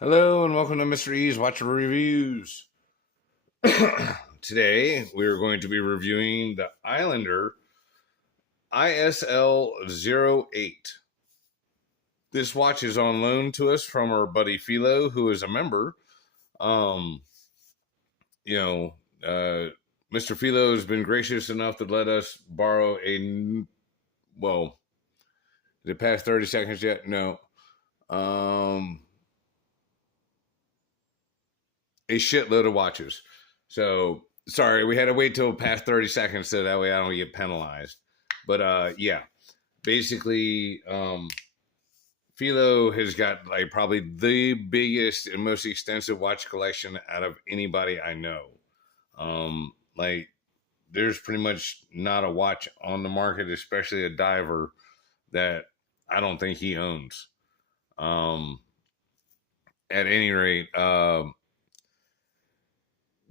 Hello and welcome to Mr. E's Watcher Reviews. Today we are going to be reviewing the Islander Isl-08. This watch is on loan to us from our buddy Felo, who is a member. Um, you know, Mr. Felo has been gracious enough to let us borrow well, did it pass 30 seconds yet? No. A shitload of watches. So sorry, we had to wait till past 30 seconds so that way I don't get penalized. But yeah, basically, Felo has got like probably the biggest and most extensive watch collection out of anybody I know. Like there's pretty much not a watch on the market, especially a diver, that I don't think he owns. At any rate,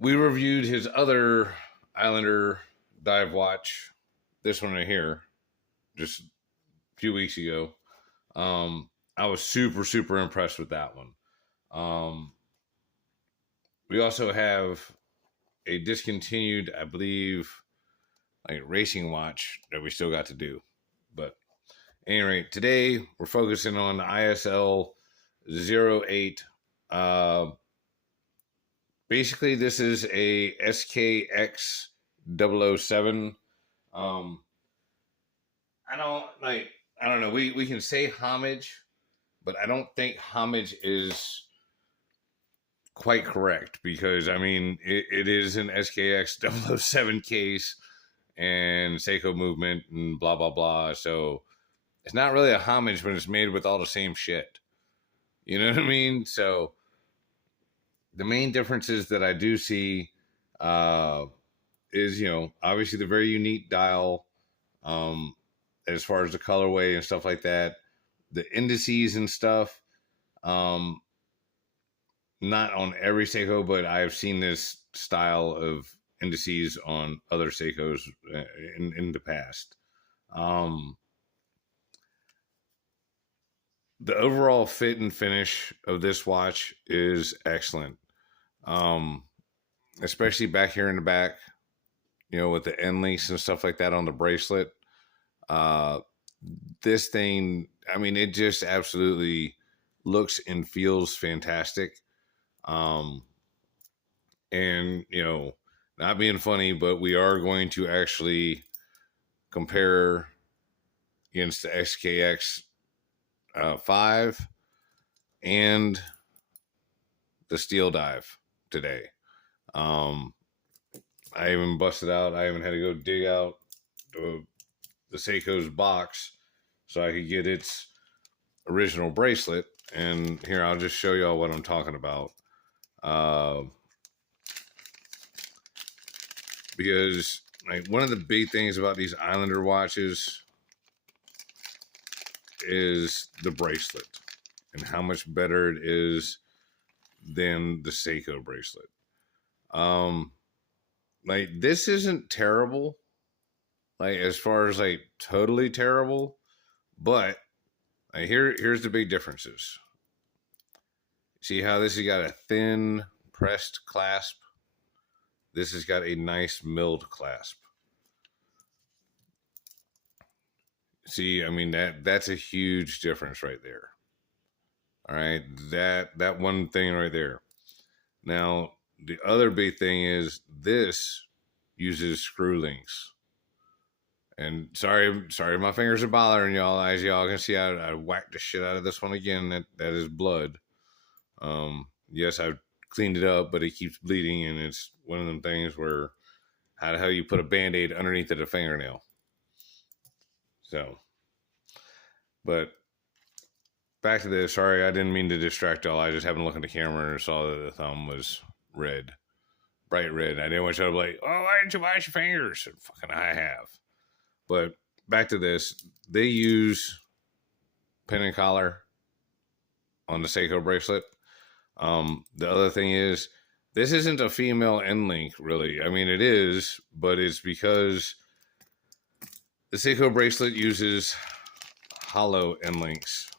we reviewed his other Islander dive watch, this one right here, just a few weeks ago. I was super impressed with that one. We also have a discontinued, I believe, like racing watch that we still got to do. But at any rate, today we're focusing on the ISL-08. Basically, this is a skx007. I don't know. We can say homage, but I don't think homage is quite correct because I mean it is an SKX007 case and Seiko movement and blah blah blah. So it's not really a homage when it's made with all the same shit. You know what I mean? So the main differences that I do see is, obviously the very unique dial, as far as the colorway and stuff like that, the indices and stuff. Not on every Seiko, but I've seen this style of indices on other Seikos in the past. The overall fit and finish of this watch is excellent. Especially back here in the back, with the end links and stuff like that on the bracelet. This thing, I mean, it just absolutely looks and feels fantastic. And not being funny, but we are going to actually compare against the skx5 and the Steeldive today. I even busted out. I even had to go dig out the Seiko's box so I could get its original bracelet. And here, I'll just show y'all what I'm talking about. Because like one of the big things about these Islander watches is the bracelet and how much better it is than the Seiko bracelet. Like this isn't terrible, like as far as like totally terrible, but like, here's the big differences. See how this has got a thin pressed clasp? This has got a nice milled clasp. See, I mean that's a huge difference right there. All right, that one thing right there. Now, the other big thing is this uses screw links. And sorry, my fingers are bothering y'all. As y'all can see, I whacked the shit out of this one again. That is blood. Yes, I've cleaned it up, but it keeps bleeding, and it's one of them things where how the hell you put a Band-Aid underneath of the fingernail. So, but back to this. Sorry, I didn't mean to distract y'all. I just happened to look at the camera and saw that the thumb was red, bright red. I didn't want you to be like, "Oh, why didn't you wash your fingers?" And fucking I have. But back to this. They use pin and collar on the Seiko bracelet. The other thing is, this isn't a female end link, really. I mean, it is, but it's because the Seiko bracelet uses hollow end links.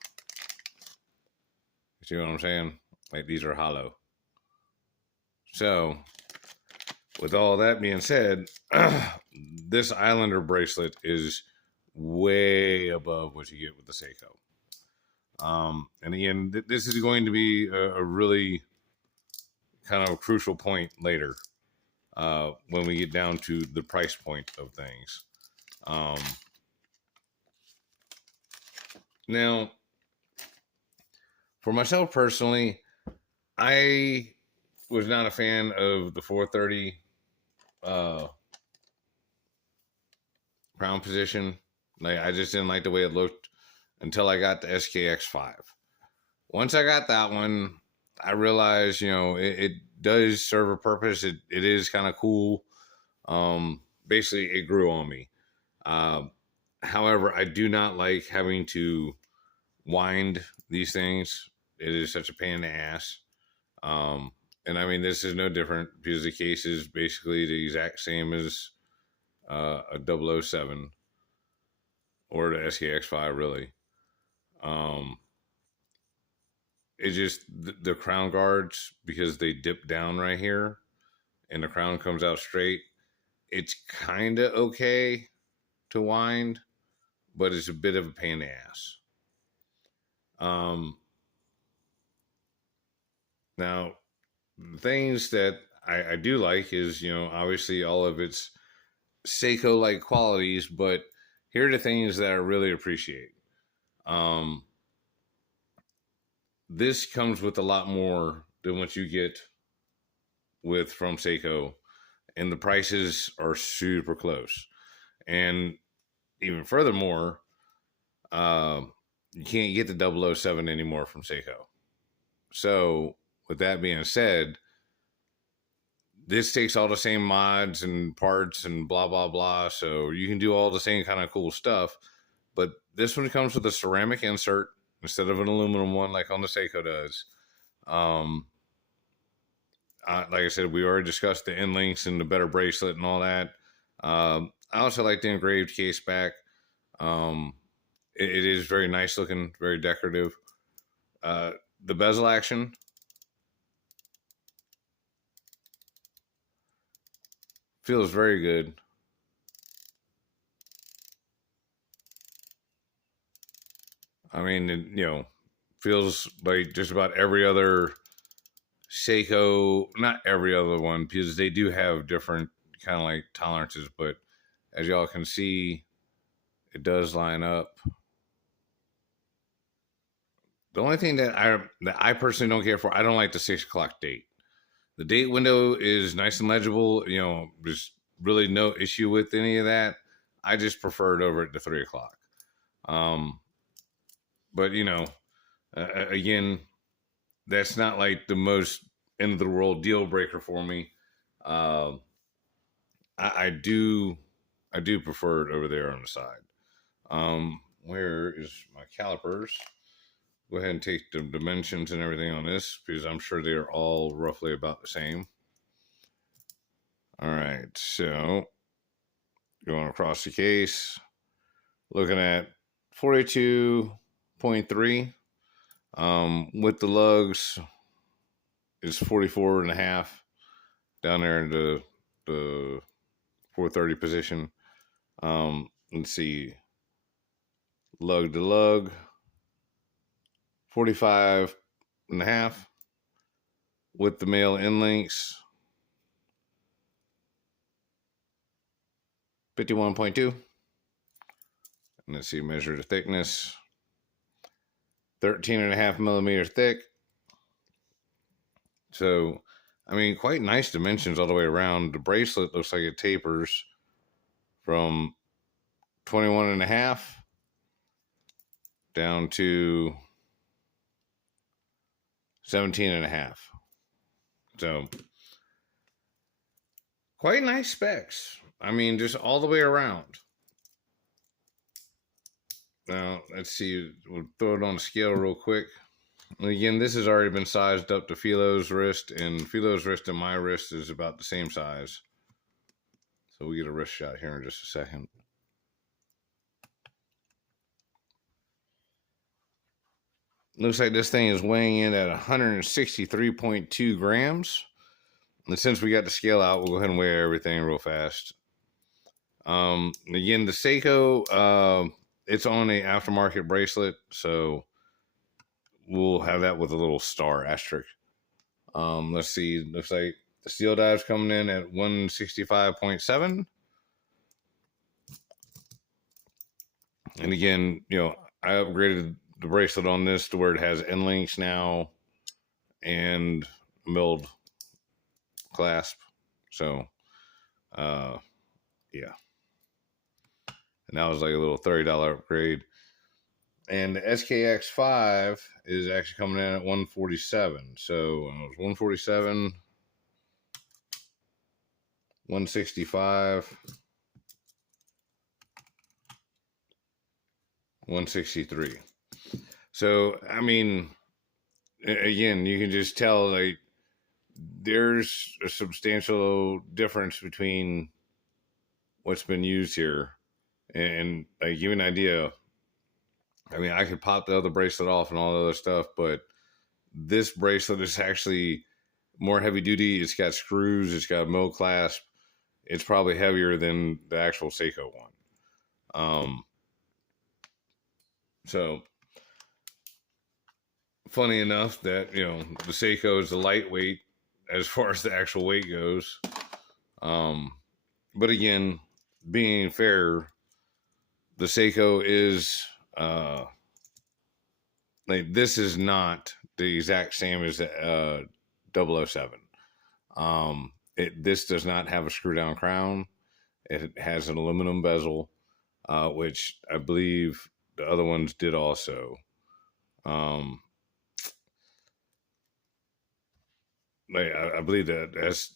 You see what I'm saying? Like these are hollow. So with all that being said, this Islander bracelet is way above what you get with the Seiko. And again, this is going to be a really kind of crucial point later when we get down to the price point of things. Now, for myself personally, I was not a fan of the 430 crown position. Like, I just didn't like the way it looked until I got the skx5. Once I got that one, I realized, you know, it does serve a purpose. It is kind of cool. Basically, it grew on me. However, I do not like having to wind these things. It is such a pain in the ass. And I mean, this is no different because the case is basically the exact same as a 007 or the skx5, really. It's just the crown guards, because they dip down right here and the crown comes out straight. It's kind of okay to wind, but it's a bit of a pain in the ass. Now, the things that I do like is, you know, obviously all of its Seiko-like qualities, but here are the things that I really appreciate. This comes with a lot more than what you get with from Seiko, and the prices are super close. And even furthermore, you can't get the 007 anymore from Seiko. So with that being said, this takes all the same mods and parts and blah, blah, blah. So you can do all the same kind of cool stuff. But this one comes with a ceramic insert instead of an aluminum one like on the Seiko does. Like I said, we already discussed the end links and the better bracelet and all that. I also like the engraved case back. It is very nice looking, very decorative. The bezel action, feels very good. I mean, you know, feels like just about every other Seiko, not every other one, because they do have different kind of like tolerances, but as y'all can see, it does line up. The only thing that I personally don't care for, I don't like the 6 o'clock date. The date window is nice and legible. You know, there's really no issue with any of that. I just prefer it over at the 3 o'clock. But you know, again, that's not like the most end of the world deal breaker for me. I do prefer it over there on the side. Where is my calipers? Go ahead and take the dimensions and everything on this, because I'm sure they are all roughly about the same. All right, so going across the case, looking at 42.3. With the lugs, it's 44.5 down there in the 430 position. Let's see, lug to lug, 45.5 with the male end links, 51.2. And let's see, measure the thickness, 13.5 millimeters thick. So, I mean, quite nice dimensions all the way around. The bracelet looks like it tapers from 21.5 down to 17.5. So, quite nice specs. I mean, just all the way around. Now, let's see. We'll throw it on the scale real quick. And again, this has already been sized up to Felo's wrist, and Felo's wrist and my wrist is about the same size. So we get a wrist shot here in just a second. Looks like this thing is weighing in at 163.2 grams. And since we got the scale out, we'll go ahead and weigh everything real fast. Again, the Seiko, it's on a aftermarket bracelet, so we'll have that with a little star asterisk. Let's see. Looks like the Steeldive's coming in at 165.7. And again, I upgraded the bracelet on this to where it has end links now and milled clasp. So, yeah. And that was like a little $30 upgrade. And the skx5 is actually coming in at 147. So it was 147, 165, 163. So, I mean, again, you can just tell like there's a substantial difference between what's been used here. And like, give you an idea, I mean, I could pop the other bracelet off and all the other stuff, but this bracelet is actually more heavy duty. It's got screws. It's got a mill clasp. It's probably heavier than the actual Seiko one. So funny enough that, the Seiko is the lightweight as far as the actual weight goes. But again, being fair, the Seiko is, like, this is not the exact same as the 007. This does not have a screw down crown. It has an aluminum bezel, which I believe the other ones did also. I believe that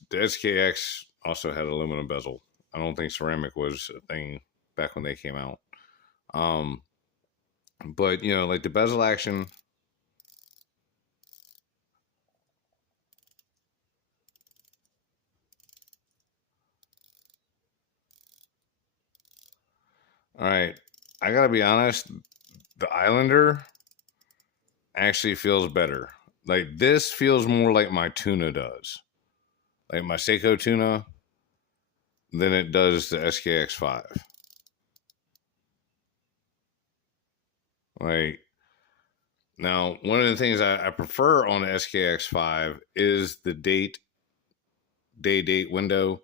the SKX also had aluminum bezel. I don't think ceramic was a thing back when they came out. But like the bezel action, all right, I gotta be honest, the Islander actually feels better. Like, this feels more like my tuna does, like my Seiko tuna, than it does the skx5. Like, now, one of the things I prefer on the skx5 is the date window.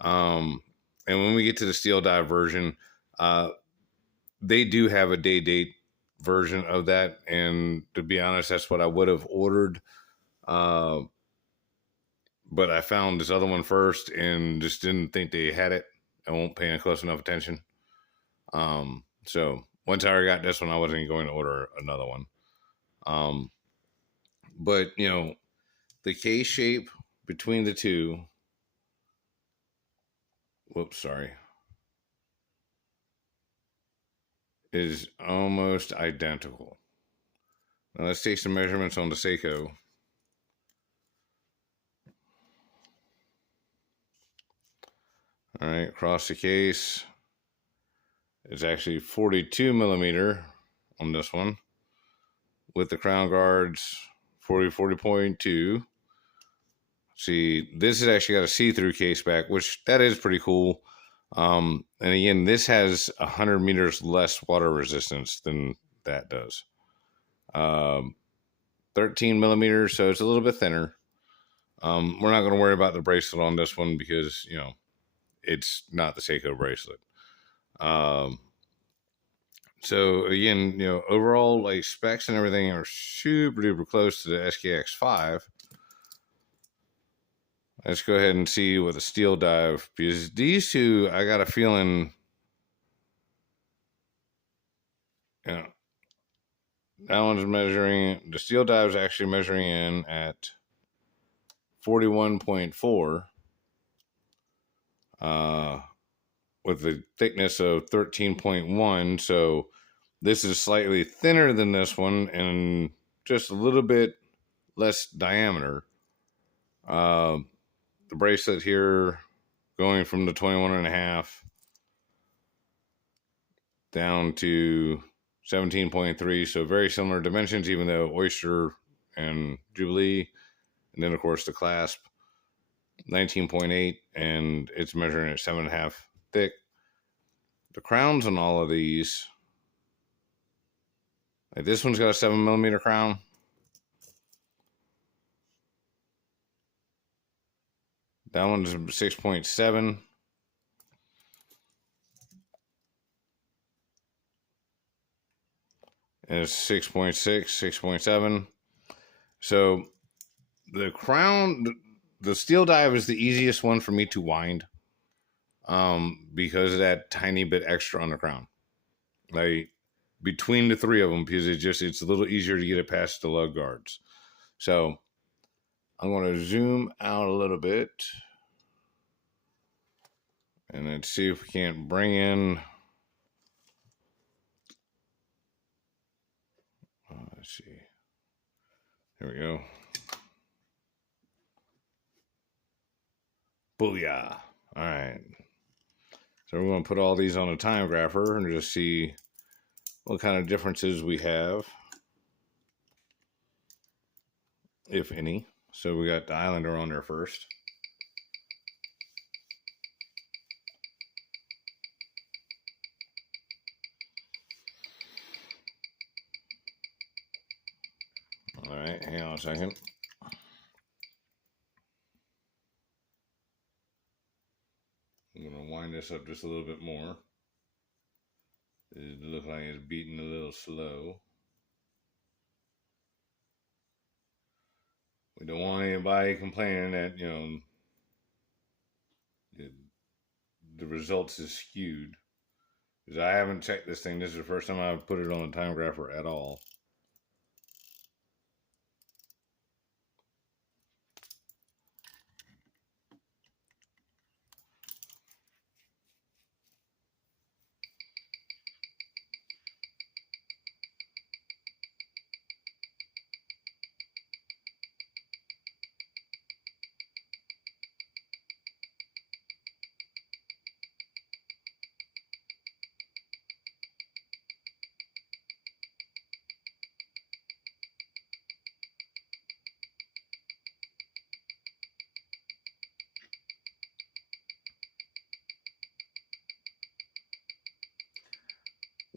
And when we get to the Steeldive version, they do have a date version of that. And to be honest, that's what I would have ordered. But I found this other one first and just didn't think they had it. I won't pay close enough attention. So once I already got this one, I wasn't going to order another one. But the case shape between the two, is almost identical. Now let's take some measurements on the Seiko. All right, across the case, it's actually 42 millimeter on this one, with the crown guards 40.2. See, this has actually got a see-through case back, which that is pretty cool. And again, this has 100 meters less water resistance than that does. 13 millimeters, so it's a little bit thinner. We're not going to worry about the bracelet on this one because, it's not the Seiko bracelet. So again, overall, like, specs and everything are super duper close to the skx5. Let's go ahead and see with the Steeldive, because these two, I got a feeling, that one's measuring, the Steeldive is actually measuring in at 41.4, with the thickness of 13.1. So this is slightly thinner than this one and just a little bit less diameter. The bracelet here going from the 21.5 down to 17.3. So very similar dimensions, even though Oyster and Jubilee. And then, of course, the clasp, 19.8, and it's measuring at 7.5 thick. The crowns on all of these, like this one's got a 7mm crown. That one's 6.7. And it's 6.6, 6.7. So the crown, the Steeldive is the easiest one for me to wind, because of that tiny bit extra on the crown. Like between the three of them, because it's a little easier to get it past the lug guards. So I'm going to zoom out a little bit and then see if we can't bring in. Let's see. There we go. Booyah. All right. So we're going to put all these on a Timegrapher and just see what kind of differences we have, if any. So we got the Islander on there first. All right, hang on a second. I'm going to wind this up just a little bit more. It looks like it's beating a little slow. We don't want anybody complaining that, you know, the results is skewed. Because I haven't checked this thing. This is the first time I've put it on a Timegrapher at all.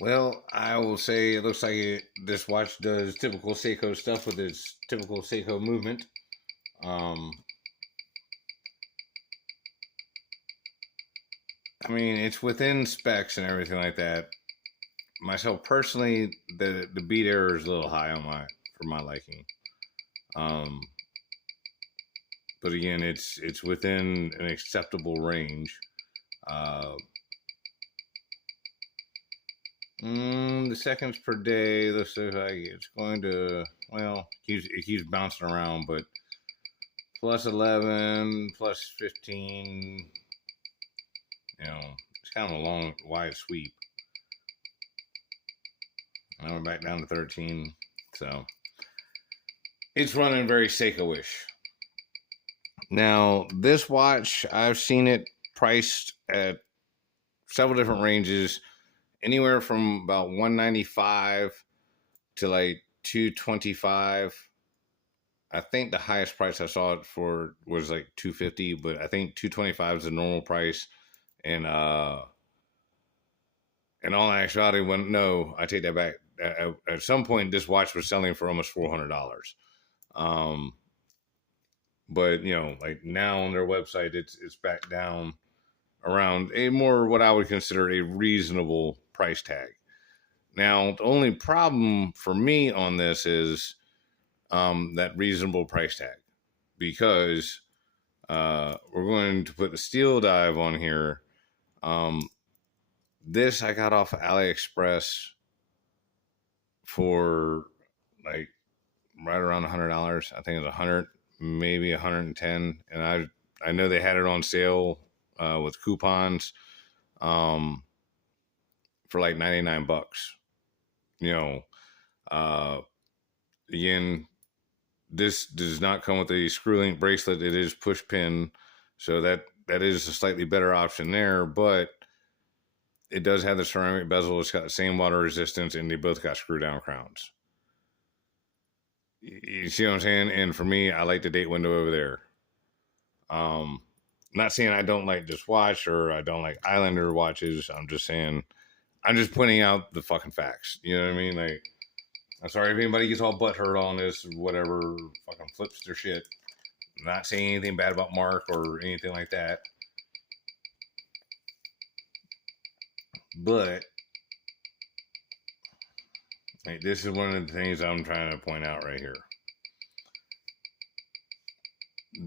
Well, I will say it looks like this watch does typical Seiko stuff with its typical Seiko movement. I mean, it's within specs and everything like that. Myself personally, the beat error is a little high on for my liking. But again, it's within an acceptable range. The seconds per day looks like it's going to, well, it keeps bouncing around, but plus 11, plus 15, you know, it's kind of a long, wide sweep. Now we're back down to 13, so it's running very Seiko-ish. Now, this watch, I've seen it priced at several different ranges, anywhere from about $195 to like $225. I think the highest price I saw it for was like $250, but I think $225 is the normal price. And in all actuality, no, I take that back. At some point, this watch was selling for almost $400. But you know, like now on their website, it's back down around a more what I would consider a reasonable price tag. Now, the only problem for me on this is that reasonable price tag, because we're going to put the Steeldive on here. This I got off of AliExpress for like right around $100. I think it's 100, maybe 110, and I know they had it on sale with coupons for like $99. You know, again, this does not come with a screw link bracelet. It is push pin, so that is a slightly better option there. But it does have the ceramic bezel. It's got the same water resistance, and they both got screw down crowns. You see what I'm saying? And for me, I like the date window over there. Not saying I don't like this watch or I don't like Islander watches. I'm just saying, I'm just pointing out the fucking facts. You know what I mean? Like, I'm sorry if anybody gets all butthurt on this, whatever, fucking flips their shit. I'm not saying anything bad about Mark or anything like that. But like, this is one of the things I'm trying to point out right here.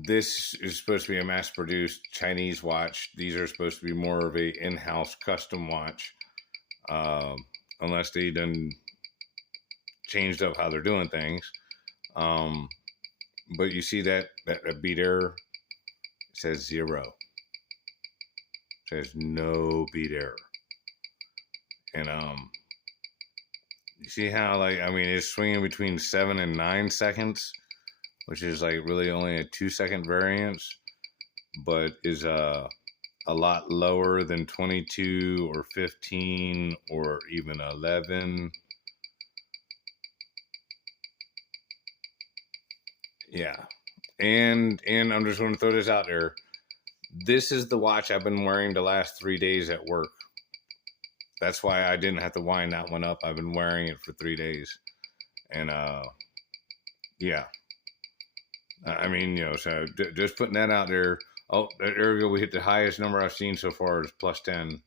This is supposed to be a mass-produced Chinese watch. These are supposed to be more of a in-house custom watch, unless they done changed up how they're doing things. But you see that beat error says 0. It says no beat error. And you see how, like, I mean, it's swinging between 7 and 9 seconds, which is like really only a 2-second variance, but is a lot lower than 22 or 15 or even 11. Yeah. And I'm just going to throw this out there. This is the watch I've been wearing the last 3 days at work. That's why I didn't have to wind that one up. I've been wearing it for 3 days. And, yeah. I mean, you know, so just putting that out there. Oh, there we go. We hit the highest number I've seen so far is plus 10.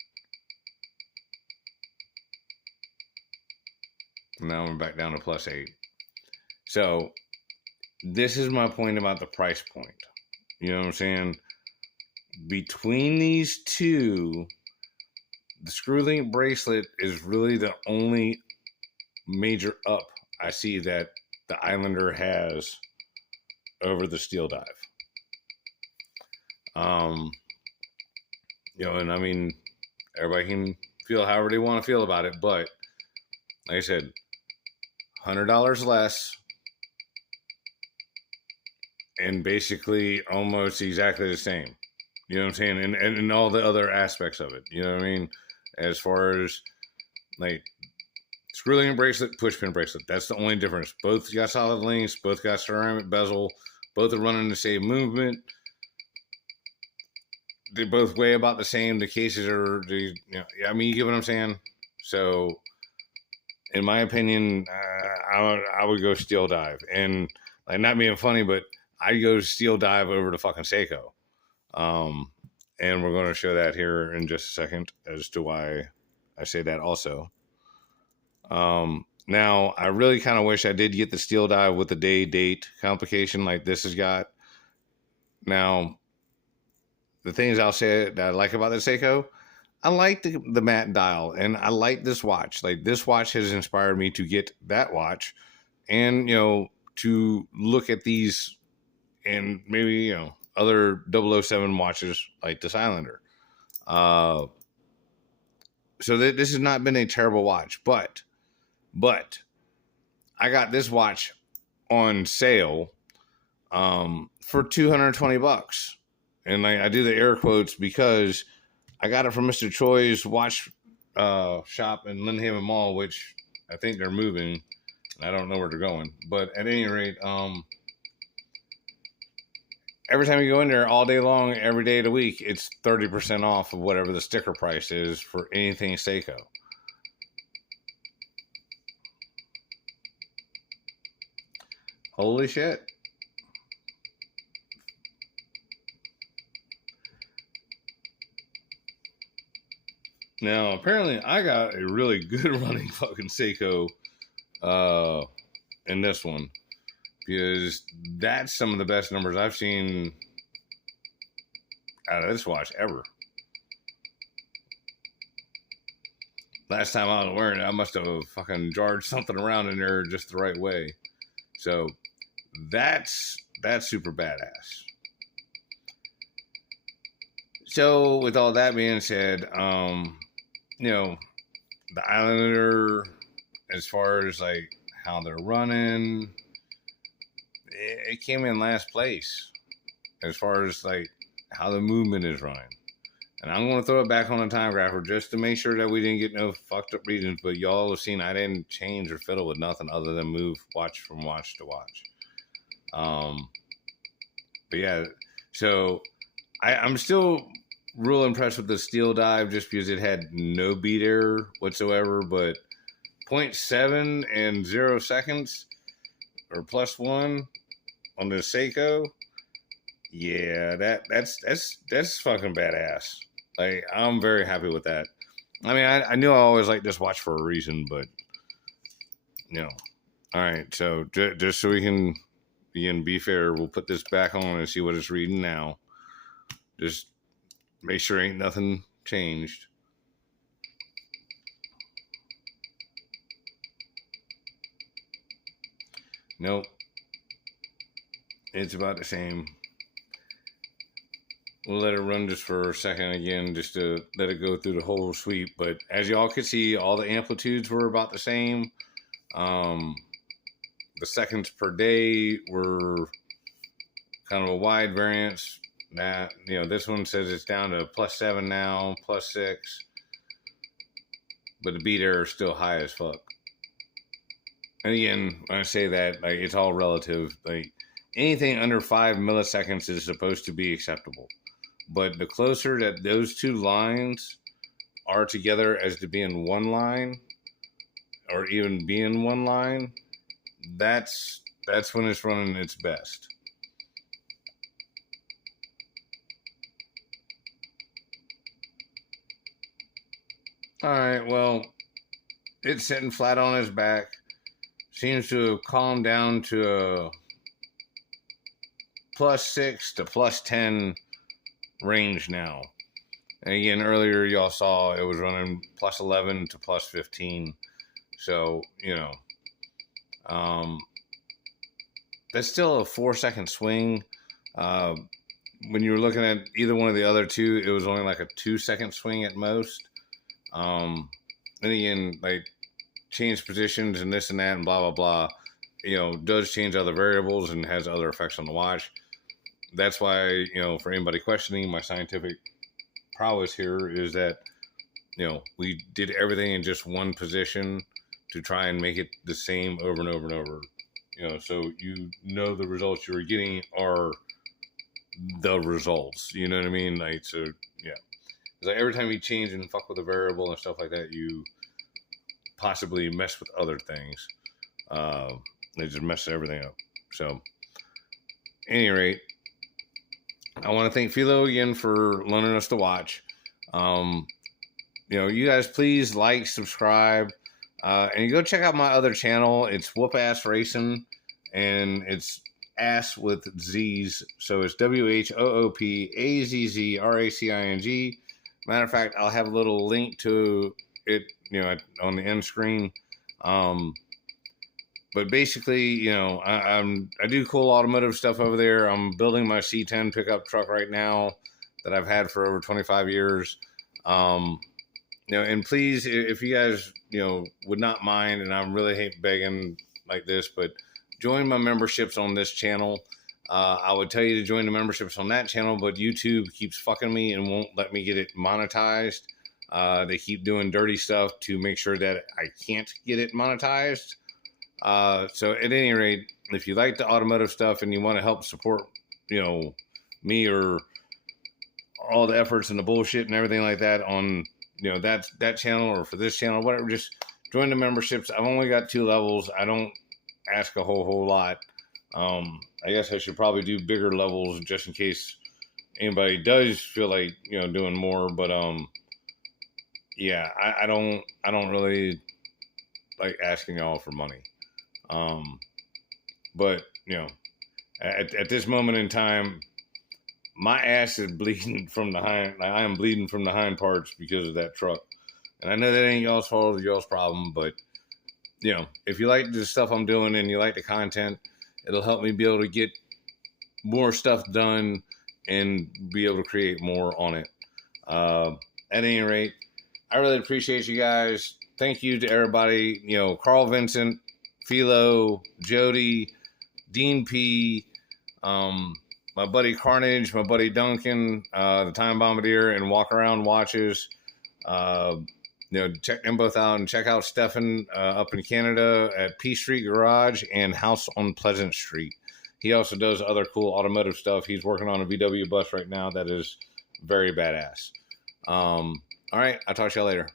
Now we're back down to plus 8. So this is my point about the price point. You know what I'm saying? Between these two, the screw link bracelet is really the only major up I see that the Islander has over the Steeldive. You know, and I mean, everybody can feel however they want to feel about it, but like I said, $100 less and basically almost exactly the same. You know what I'm saying? And all the other aspects of it. You know what I mean? As far as like screw link bracelet, push pin bracelet. That's the only difference. Both got solid links, both got ceramic bezel, both are running the same movement. They both weigh about the same. The cases are, you know, I mean, you get what I'm saying? So, in my opinion, I would go Steeldive. And like, not being funny, but I'd go Steeldive over to fucking Seiko. And we're going to show that here in just a second as to why I say that also. Now, I really kind of wish I did get the Steeldive with the day-date complication like this has got. Now, the things I'll say that I like about the Seiko, I like the matte dial, and I like this watch. Like, this watch has inspired me to get that watch and, you know, to look at these and maybe, you know, other 007 watches like this Islander. So this has not been a terrible watch, but I got this watch on sale for $220. And I do the air quotes because I got it from Mr. Choi's watch shop in Lynn Mall, which I think they're moving. I don't know where they're going. But at any rate, every time you go in there all day long, every day of the week, it's 30% off of whatever the sticker price is for anything Seiko. Holy shit. Now, apparently, I got a really good running fucking Seiko in this one. Because that's some of the best numbers I've seen out of this watch ever. Last time I was wearing it, I must have fucking jarred something around in there just the right way. So that's super badass. So with all that being said, you know, the Islander, as far as like how they're running, it came in last place as far as like how the movement is running. And I'm going to throw it back on the Timegrapher just to make sure that we didn't get no fucked up readings. But y'all have seen I didn't change or fiddle with nothing other than move watch from watch to watch. But yeah, so I'm still real impressed with the Steeldive just because it had no beat error whatsoever. But 0.7 and 0 seconds or +1 on the Seiko, yeah, that's fucking badass. Like, I'm very happy with that. I mean, I knew I always liked this watch for a reason, but you know. All right, so just so we can again be fair, we'll put this back on and see what it's reading now. Just make sure ain't nothing changed. Nope. It's about the same. We'll let it run just for a second again, just to let it go through the whole sweep. But as y'all can see, all the amplitudes were about the same. The seconds per day were kind of a wide variance. That, you know, this one says it's down to +7 now, +6. But the beat error is still high as fuck. And again, when I say that, like, it's all relative. Like, anything under 5 milliseconds is supposed to be acceptable. But the closer that those two lines are together as to being one line, or even being one line, that's when it's running its best. All right, well, it's sitting flat on his back. Seems to have calmed down to a +6 to +10 range now. And again, earlier y'all saw it was running +11 to +15. So, you know, that's still a 4-second swing. When you were looking at either one of the other two, it was only like a 2-second swing at most. And again, like, change positions and this and that and blah, blah, blah, you know, does change other variables and has other effects on the watch. That's why, you know, for anybody questioning my scientific prowess here, is that, you know, we did everything in just one position to try and make it the same over and over and over. You know, so you know the results you're getting are the results. You know what I mean? Like, so yeah. It's like every time you change and fuck with a variable and stuff like that, you possibly mess with other things. They just mess everything up. So, at any rate, I want to thank Felo again for loaning us the watch. You know, you guys please like, subscribe, and you go check out my other channel. It's Whoop Ass Racing, and it's ass with Z's. So it's WHOOPAZZRACING. Matter of fact, I'll have a little link to it, you know, on the end screen. But basically, you know, I do cool automotive stuff over there. I'm building my C10 pickup truck right now that I've had for over 25 years. You know, and please, if you guys, you know, would not mind, and I really hate begging like this, but join my memberships on this channel. I would tell you to join the memberships on that channel, but YouTube keeps fucking me and won't let me get it monetized. They keep doing dirty stuff to make sure that I can't get it monetized. So at any rate, if you like the automotive stuff and you want to help support, you know, me or all the efforts and the bullshit and everything like that on, you know, that channel or for this channel, whatever, just join the memberships. I've only got 2 levels. I don't ask a whole lot. I guess I should probably do bigger levels just in case anybody does feel like, you know, doing more. But yeah, I don't really like asking y'all for money. But you know, at this moment in time, my ass is bleeding from the hind. I am bleeding from the hind parts because of that truck. And I know that ain't y'all's fault or y'all's problem, but you know, if you like the stuff I'm doing and you like the content, it'll help me be able to get more stuff done and be able to create more on it. At any rate, I really appreciate you guys. Thank you to everybody. You know, Carl Vincent, Felo, Jody, Dean P, my buddy Carnage, my buddy Duncan, the Time Bombardier, and Walk Around Watches. Check them both out, and check out Stefan up in Canada at P Street Garage and House on Pleasant Street. He also does other cool automotive stuff. He's working on a VW bus right now that is very badass. All right, I'll talk to you later.